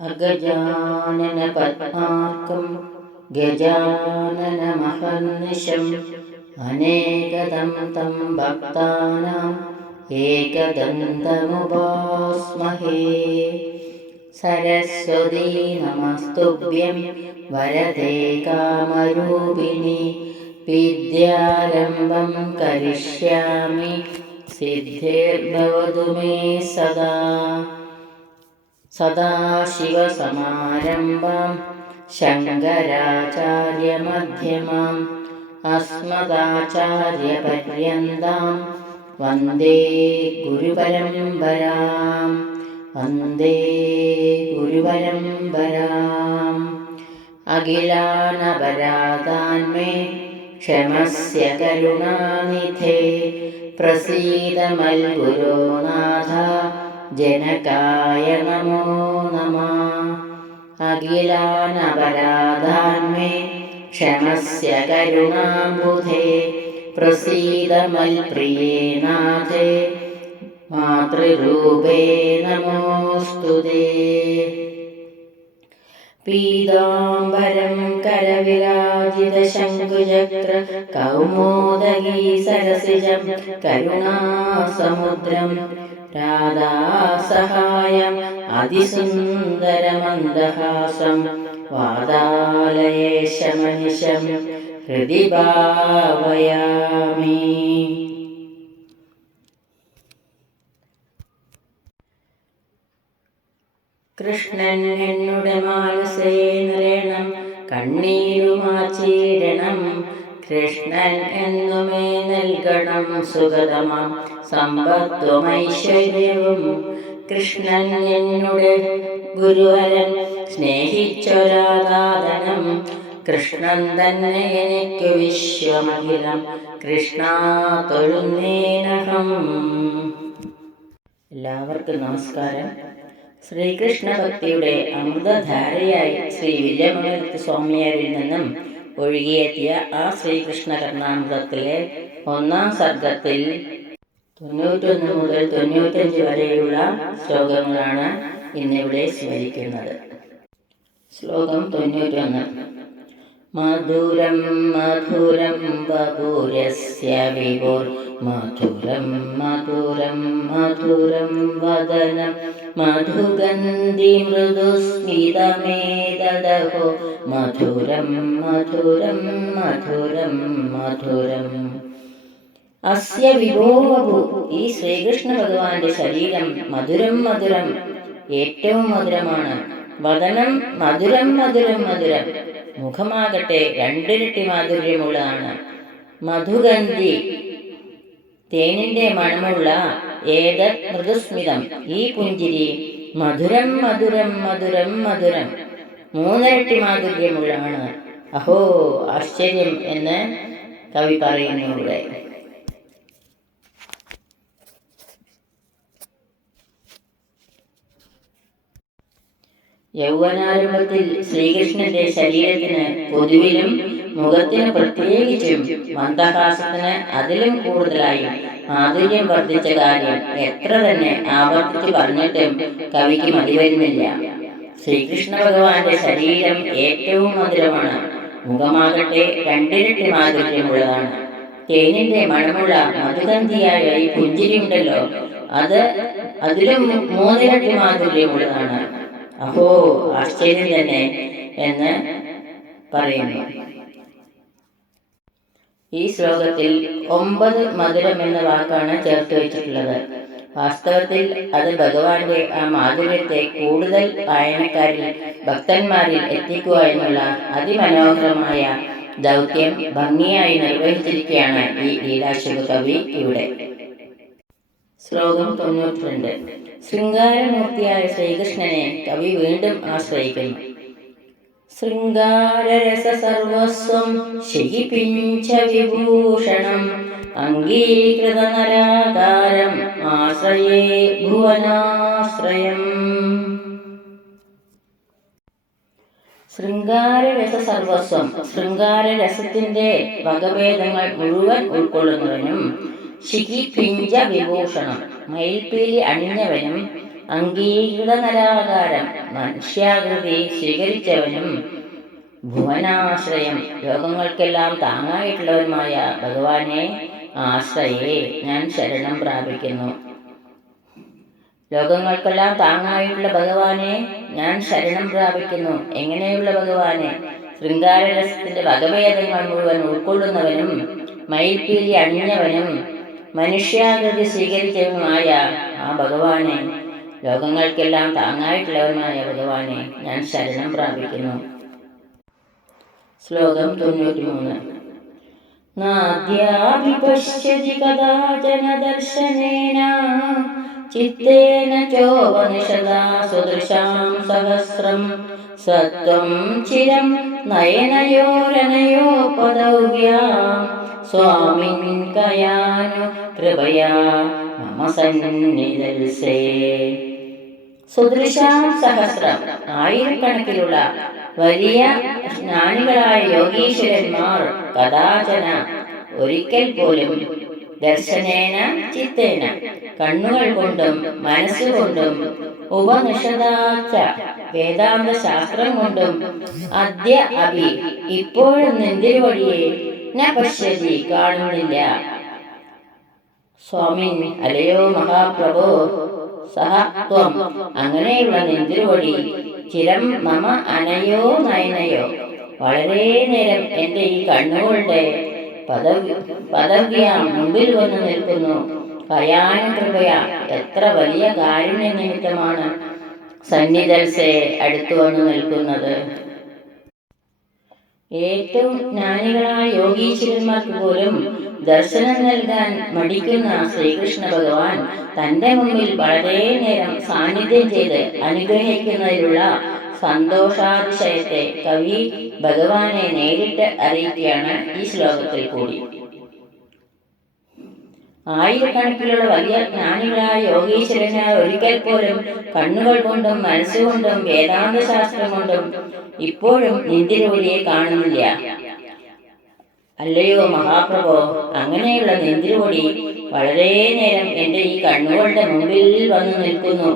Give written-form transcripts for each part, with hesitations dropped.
अगजाननपद्मार्कं गजाननमहर्निशम् अनेकदं तं भक्तानाम् एकदन्तमुपास्महे। सरस्वती नमस्तुभ्यं वरदे कामरूपिणि विद्यारम्भं करिष्यामि सिद्धिर्भवतु मे सदा। सदाशिवसमारम्भां शङ्कराचार्यमध्यमाम् अस्मदाचार्यपर्यन्तां वन्दे गुरुपरम्पराम् वन्दे गुरुपरम्पराम्। अखिलानपराधान्मे क्षमस्य करुणानिधे प्रसीद मल्गुरोनाथ जनकाय नमो नमः। अखिलानपराधान्मे क्षमस्य करुणाम्बुधे प्रसीद मल्प्रिये नाथे मातृरूपे नमोऽस्तुते। पीताम्बरं करविराजितशङ्कुचक्र कौमोदगी सरसिजं करुणासमुद्रं राधासहायम् अतिसुन्दरमन्दहासं वातालयेशमनिशं हृदि भावयामि। കൃഷ്ണൻ എന്നുടെ മാനസേ നരണം കണ്ണീരുമാചീരണം കൃഷ്ണൻ എന്നുമേ നൽകണം സുഗതമാം സമ്പത്തും ഐശ്വര്യവും. കൃഷ്ണൻ എന്നുടെ ഗുരുവരൻ സ്നേഹിച്ചൊരാദാനം കൃഷ്ണൻ തന്നെ എനിക്ക് വിശ്വമഖിലം കൃഷ്ണ തൊഴുന്നേനഹം. എല്ലാവർക്കും നമസ്കാരം. ശ്രീകൃഷ്ണ ഭക്തിയുടെ അമൃതധാരയായി ശ്രീ വില്യമംഗലത്ത് സ്വാമിയാരിൽ നിന്നും ഒഴുകിയെത്തിയ ആ ശ്രീകൃഷ്ണ കർണാമൃതത്തിലെ 1-ാം സർഗത്തിൽ 91 മുതൽ 95 വരെയുള്ള ശ്ലോകങ്ങളാണ് ഇന്നിവിടെ സ്മരിക്കുന്നത്. ശ്ലോകം 91. മധുരം മധുരം വപുരസ്യ വിഭുർ മധുരം മധുരം മധുരം വദനം മധുഗന്ധി മൃദുസ്മിതമേതദഹോ മധുരം മധുരം മധുരം മധുരം. അസ്യ വിഭോ വപു, ഈ ശ്രീകൃഷ്ണ ഭഗവാന്റെ ശരീരം മധുരം മധുരം, ഏറ്റവും മധുരമാണ്. വദനം മധുരം മധുരം മധുരം, മുഖമാകട്ടെ 2 ഇരട്ടി മാധുര്യമുള്ളതാണ്. മധുഗന്ധി, തേനിന്റെ മണമുള്ള. ഏതത് മൃദുസ്മിതം, ഈ പുഞ്ചിരി മധുരം മധുരം മധുരം മധുരം, 3 ഇരട്ടി മാധുര്യമുള്ളതാണ്. അഹോ ആശ്ചര്യം എന്ന് കവി പറയുന്നു ഇവിടെ. യൗവനാരംഭത്തിൽ ശ്രീകൃഷ്ണന്റെ ശരീരത്തിന് പൊതുവിലും മുഖത്തിന് പ്രത്യേകിച്ചും മന്ദഹാസത്തിന് അതിലും കൂടുതലായി മാധുര്യം വർദ്ധിച്ച കാര്യം എത്ര തന്നെ ആവർത്തിച്ചു പറഞ്ഞിട്ടും കവിക്ക് മതിവരുന്നില്ല. ശ്രീകൃഷ്ണ ഭഗവാന്റെ ശരീരം ഏറ്റവും മധുരമാണ്. മുഖമാകട്ടെ 2 ഇരട്ടി മാധുര്യമുള്ളതാണ്. തേനിന്റെ മണമുള്ള മധുഗന്ധിയായ ഈ പുഞ്ചിരി ഉണ്ടല്ലോ, അതിലും 3 ഇരട്ടി മാധുര്യമുള്ളതാണ്. അഹോ ആശ്ചര്യം തന്നെ എന്ന് പറയുന്നു. ഈ ശ്ലോകത്തിൽ 9 മധുരം എന്ന വാക്കാണ് ചേർത്ത് വെച്ചിട്ടുള്ളത്. വാസ്തവത്തിൽ അത് ഭഗവാന്റെ ആ മാധുര്യത്തെ കൂടുതൽ വായനക്കാരിൽ, ഭക്തന്മാരിൽ എത്തിക്കുക എന്നുള്ള അതിമനോഹരമായ ദൗത്യം ഭംഗിയായി നിർവഹിച്ചിരിക്കുകയാണ് ഈ ലീലാശുഭ കവി ഇവിടെ. ശ്ലോകം 92. ശൃംഗാരമൂർത്തിയായ ശ്രീകൃഷ്ണനെ കവി വീണ്ടും ആശ്രയിക്കുന്നു. ശൃംഗാരരസ സർവസ്വം ശയിപ്പിഞ്ച വിഭൂഷണം അംഗീകൃത നരാകാരം ആശ്രയേ ഭുവനാശ്രയം. ശൃംഗാരരസ സർവസ്വം, ശൃംഗാരരസത്തിന്റെ വകഭേദങ്ങൾ മുഴുവൻ ഉൾക്കൊള്ളുന്നവനും ശിഖിപിഞ്ച വിഭൂഷണം മയിൽപ്പീലി അണിഞ്ഞവനും അംഗീകൃത നരാകാരം മനുഷ്യാകൃതി സ്വീകരിച്ചവനും ഭുവനാശ്രയം ലോകങ്ങൾക്കെല്ലാം താങ്ങായിട്ടുള്ളവനുമായ ഭഗവാനെ ആശ്രയേ ഞാൻ ശരണം പ്രാപിക്കുന്നു. ലോകങ്ങൾക്കെല്ലാം താങ്ങായിട്ടുള്ള ഭഗവാനെ ഞാൻ ശരണം പ്രാപിക്കുന്നു. എങ്ങനെയുള്ള ഭഗവാനെ? ശൃംഗാരരസത്തിന്റെ വകഭേദങ്ങൾ മുഴുവൻ ഉൾക്കൊള്ളുന്നവനും മയിൽപ്പീലി അണിഞ്ഞവനും മനുഷ്യാകൃതി സ്വീകരിച്ചവനുമായ ആ ഭഗവാനെ, ലോകങ്ങൾക്കെല്ലാം താങ്ങായിട്ടുള്ളവനുമായ ഭഗവാനെ ഞാൻ ശരണം പ്രാപിക്കുന്നു. ശ്ലോകം 93. നാദ്യാഭിപശ്യതി കഥാചന ദർശനേന ചിത്തേന ചോപനിഷദാ സുദൃശാം സഹസ്രം സത്വം ചിരം നയനയോരനയോപദവ്യാം സ്വാമിൻ കയാനു കൃപയാ മമ സന്നിധൽസേ. സുദൃശാം സഹസ്രം ആയിരക്കണക്കിലുള്ള വലിയ ജ്ഞാനികളായ യോഗീശ്വരന്മാർ കഥാചന ഒരിക്കൽ പോലും ദർശനേന ചിത്തേന കണ്ണുകൾ കൊണ്ടും മനസ്സുകൊണ്ടും ഉപനിഷദാച്ച വേദാന്ത ശാസ്ത്രം കൊണ്ടും അദ്യ അഭി ഇപ്പോഴും നെന്തിരുവടിയെ ന പശ്യതി കാണുന്നില്ല. സ്വാമി അലയോ മഹാപ്രഭോ സഹത്വം അങ്ങനെയുള്ള നെന്തിരുവടി ചിരം മമ അനയോ നയനയോ വളരെ നേരം എൻ്റെ ഈ കണ്ണുകളുടെ പദവ്യാം മുമ്പിൽ വന്നു നിൽക്കുന്നു. കയാന കൃപയ എത്ര വലിയ കാരുണ്യ നിമിത്തമാണ് സന്നിധൽസേ അടുത്തു വന്നു നിൽക്കുന്നത്. ഏറ്റവും ജ്ഞാനികളായ യോഗീശ്വരന്മാർക്ക് പോലും ദർശനം നൽകാൻ മടിക്കുന്ന ശ്രീകൃഷ്ണ ഭഗവാൻ തന്റെ മുമ്പിൽ വളരെ നേരം സാന്നിധ്യം ചെയ്ത് അനുഗ്രഹിക്കുന്നതിലുള്ള സന്തോഷാതിശയത്തെ കവി ഭഗവാനെ നേരിട്ട് അറിയിക്കുകയാണ് ഈ ശ്ലോകത്തിൽ കൂടി. ആയിരക്കണക്കിലുള്ള വലിയ ജ്ഞാനികളായ യോഗീശ്വരനായ ഒരിക്കൽ പോലും കണ്ണുകൾ കൊണ്ടും മനസ്സുകൊണ്ടും വേദാന്ത ശാസ്ത്രം കൊണ്ടും ഇപ്പോഴും നെന്തിരുവടിയെ കാണുന്നില്ല. അല്ലയോ മഹാപ്രഭോ, അങ്ങനെയുള്ള നെന്തിരുവടി വളരെ നേരം എൻ്റെ ഈ കണ്ണുകളുടെ മുമ്പിൽ വന്നു നിൽക്കുന്നു.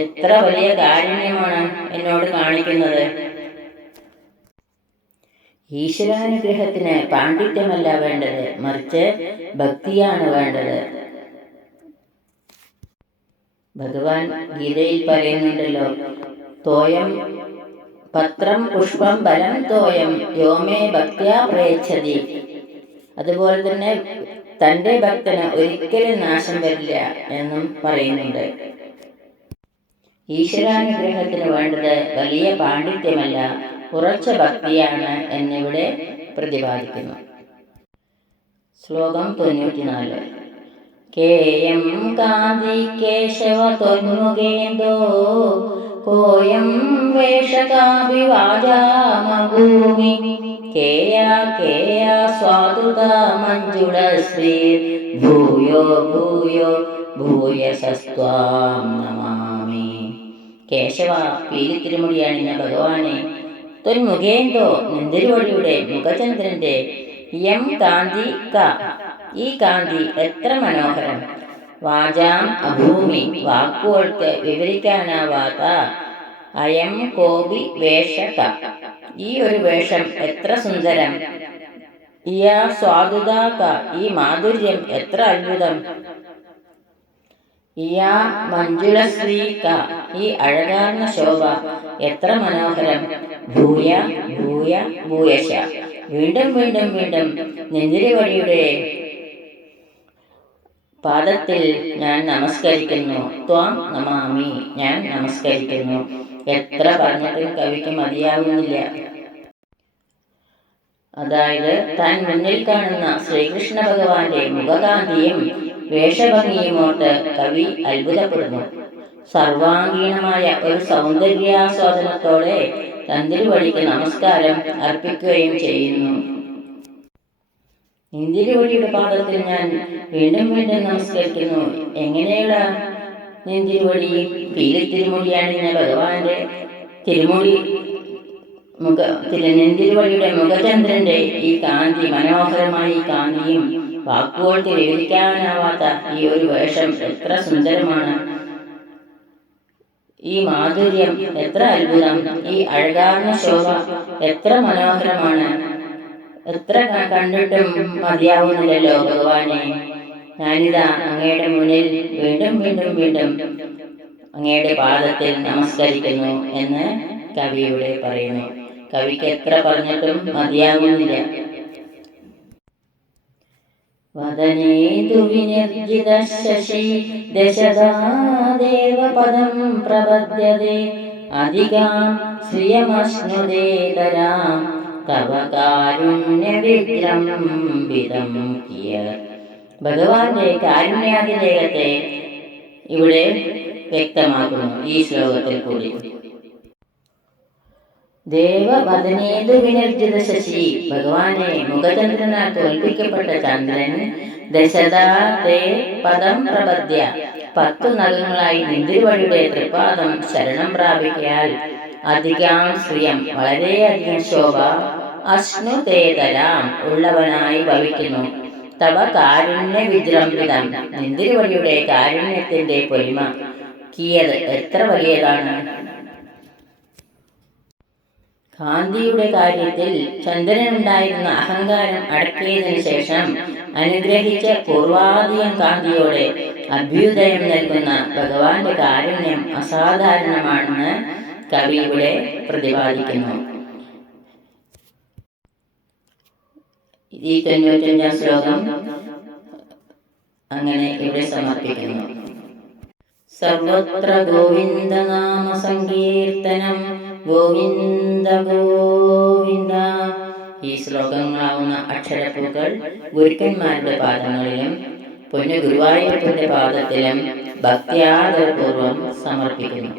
എത്ര വലിയ കാരുണ്യമാണ് എന്നോട് കാണിക്കുന്നത്. ഈശ്വരാനുഗ്രഹത്തിന് പാണ്ഡിത്യമല്ല വേണ്ടത്, മറിച്ച് ഭക്തിയാണ് വേണ്ടത്. ഭഗവാൻ ഗീതയിൽ പറയുന്നുണ്ടല്ലോ, തോയം പത്രം പുഷ്പം ബലം തോയം യോമേ ഭക്ത്യാ പ്രയച്ഛതി. അതുപോലെ തന്നെ തൻ്റെ ഭക്തന് ഒരിക്കലും നാശം വരില്ല എന്നും പറയുന്നുണ്ട്. ഈശ്വരാനുഗ്രഹത്തിന് വേണ്ടത് വലിയ പാണ്ഡിത്യമല്ല, ഉറച്ച ഭക്തിയാണ് എന്നിവിടെ പ്രതിപാദിക്കുന്നു. ശ്ലോകം 94. കേയം കാന്തി കേശവ ത്വന്മുഖേന്ദോ കോയം വേഷകാഭിവാചാമഭൂമി കേയാ കേയാ സ്വാതുത മഞ്ജുളശ്രീ ഭൂയോ ഭൂയോ ഭൂയസസ്ത്വാം നമാമി. കേശവ, പീലിത്തിരുമുടിയണിഞ്ഞ ഭഗവാനെ, തൊന്മുഖേന്തോ നെന്തിരുവടിയുടെ മുഖചന്ദ്രന്റെ യം കാന്തി ക ഈ കാന്തി എത്ര മനോഹരം. വാചാം അഭൂമി വാക്കുകൾക്ക് വിവരിക്കാനാവാത്ത അയം കോപി വേഷക ഈ ഒരു വേഷം എത്ര സുന്ദരം. ഇയാ സ്വാദുതാക ഈ മാധുര്യം എത്ര അത്ഭുതം. ഇയാ മഞ്ജുളശ്രീക ഈ അഴകാർന്ന ശോഭ എത്ര മനോഹരം. ഭൂയ ഭൂയ ഭൂയശ വീണ്ടും വീണ്ടും വീണ്ടും നെന്തിരുവടിയുടെ പാദത്തിൽ ഞാൻ നമസ്കരിക്കുന്നു. ത്വാം നമാമി ഞാൻ നമസ്കരിക്കുന്നു. എത്ര പറഞ്ഞിട്ടും കവിക്ക് മതിയാവുന്നില്ല. അതായത് താൻ മുന്നിൽ കാണുന്ന ശ്രീകൃഷ്ണ ഭഗവാന്റെ മുഖകാന്തിയും വേഷഭംഗിയുമോട്ട് കവി അത്ഭുതപ്പെടുന്നു. സർവാംഗീണമായ ഒരു സൗന്ദര്യാസ്വാദനത്തോടെ തന്തിരുവടിക്ക് നമസ്കാരം അർപ്പിക്കുകയും ചെയ്യുന്നു. നെന്തിരുവടിയുടെ പാദത്തിൽ ഞാൻ വീണ്ടും വീണ്ടും നമസ്കരിക്കുന്നു. എങ്ങനെയുള്ള നെന്തിരുവടി? പീലിത്തിരുമുടിയണിഞ്ഞ ഭഗവാന്റെ തിരുമുടി നെന്തിരുവടിയുടെ മുഖചന്ദ്രന്റെ ഈ കാന്തി, മനോഹരമായ ഈ കാന്തിയും വാക്കുകൾക്ക് വിവരിക്കാനാവാത്ത ഈ ഒരു വേഷം എത്ര സുന്ദരമാണ്, ഈ മാധുര്യം എത്ര അത്ഭുതം, ഈ അഴകാർന്ന ശോഭ എത്ര മനോഹരമാണ്. എത്ര കണ്ടിട്ടും മതിയാവുന്നില്ലല്ലോ ഭഗവാനെ. ഞാനിതാ അങ്ങയുടെ മുന്നിൽ വീണ്ടും വീണ്ടും വീണ്ടും അങ്ങയുടെ പാദത്തിൽ നമസ്കരിക്കുന്നു എന്ന് കവിയുടെ പറയുന്നു. കവിക്ക് എത്ര പറഞ്ഞിട്ടും മതിയാകുന്നില്ല. വദനേതു വിനിർജിത ശശി ദശദാ ദേവപദം പ്രപദ്യതേ അധികാം ശ്രിയമശ്നുദേതരാം തവ കാരുണ്യവിജൃംഭിതം കിയത്. ഭഗവാന്റെ കാരുണ്യാതിരേകത്തെ ഇവിടെ വ്യക്തമാക്കുന്നു ഈ ശ്ലോകത്തിൽ കൂടി. ദേവവദനേതു വിനിർജിത ശശി, ഭഗവാനെ മുഖചന്ദ്രനാൽ തോൽപ്പിക്കപ്പെട്ട ചന്ദ്രൻ ദശദാ തേ പദം പ്രപദ്യ, 10 നഖങ്ങളായി നിന്തിരുവടിയുടെ തൃപ്പാദം ശരണം പ്രാപിക്കയാൽ അധികാം ശ്രിയം വളരെയധികം ശോഭ അശ്നുതേതരാം ഉള്ളവനായി ഭവിക്കുന്നു. തവ കാരുണ്യ വിജൃംഭിതം, നിന്തിരുവടിയുടെ കാരുണ്യത്തിന്റെ പൊലിമ കിയത് എത്ര വലിയതാണ്. കാന്തിയുടെ കാര്യത്തിൽ ചന്ദ്രനുണ്ടായിരുന്ന അഹങ്കാരം അടക്കിയതിനു ശേഷം അനുഗ്രഹിച്ച പൂർവാധികം കാന്തിയോടെ അഭ്യുദയം നൽകുന്ന ഭഗവാന്റെ കാരുണ്യം അസാധാരണമാണെന്ന് കവി ഇവിടെ പ്രതിപാദിക്കുന്നു. ഈ 95-ാം ശ്ലോകം അങ്ങനെ ഇവിടെ സമർപ്പിക്കുന്നു. സർവത്ര ഗോവിന്ദ നാമ സങ്കീർത്തനം ഗോവിന്ദ ഗോവിന്ദ. ഈ ശ്ലോകങ്ങളാവുന്ന അക്ഷരപ്പൂക്കൾ ഗുരുക്കന്മാരുടെ പാദങ്ങളിലും പൊന്നു ഗുരുവായൂരപ്പന്റെ പാദത്തിലും ഭക്തിയാദരപൂർവം സമർപ്പിക്കുന്നു.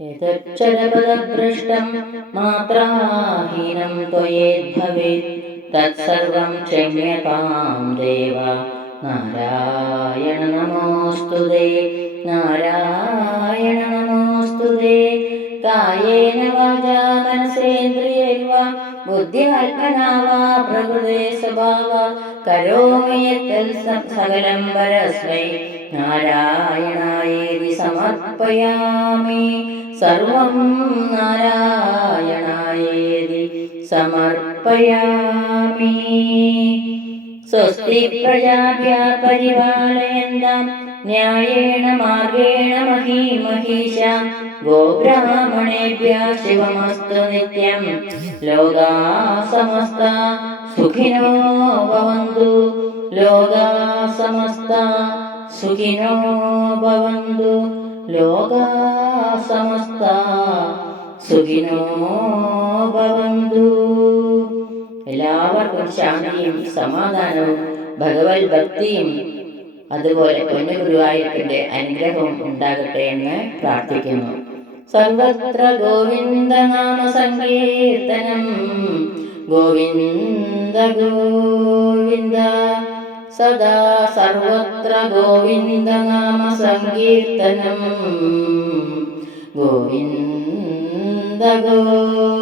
യദക്ഷരപദഭ്രഷ്ടം മാത്രാഹീനം ത്വയേദ്ഭവേത് തത്സർവം ക്ഷമ്യതാം ദേവ നാരായണ നമോസ്തുതേ. നാരായണ നമോസ്തുതേ. കായേന വാചാ മനസേന്ദ്രിയൈർവാ ബുദ്ധ്യാത്മനാ വാ പ്രകൃതേ സ്വഭാവാത് കരോമി യത്തത് സകലം പരസ്മൈ നാരായണായേതി സമർപ്പയാമി. സർവം നാരായണായേതി സമർപ്പയാമി. സ്വസ്തി പ്രജാഭ്യഃ പരിപാലയന്താം ന്യായേന മാർഗേണ മഹീമഹീഷാ ഗോബ്രാഹ്മണേഭ്യഃ ശുഭമസ്തു നിത്യം. ലോകാഃ സമസ്താഃ സുഖിനോ ഭവന്തു. ലോകാഃ സമസ്താഃ സുഖിനോ ഭവന്തു. ലോകാഃ സമസ്താഃ സുഖിനോ ഭവന്തു. എല്ലാവർക്കും ശാന്തിയും സമാധാനവും ഭഗവത് ഭക്തിയും അതുപോലെ പൊന്നു ഗുരുവായൂരപ്പന്റെ അനുഗ്രഹവും ഉണ്ടാകട്ടെ എന്ന് പ്രാർത്ഥിക്കുന്നു. സർവത്ര ഗോവിന്ദ നാമ സങ്കീർത്തനം ഗോവിന്ദ ഗോവിന്ദ സദാ. സർവത്ര ഗോവിന്ദ നാമ സങ്കീർത്തനം ഗോവിന്ദ ഗോവിന്ദ.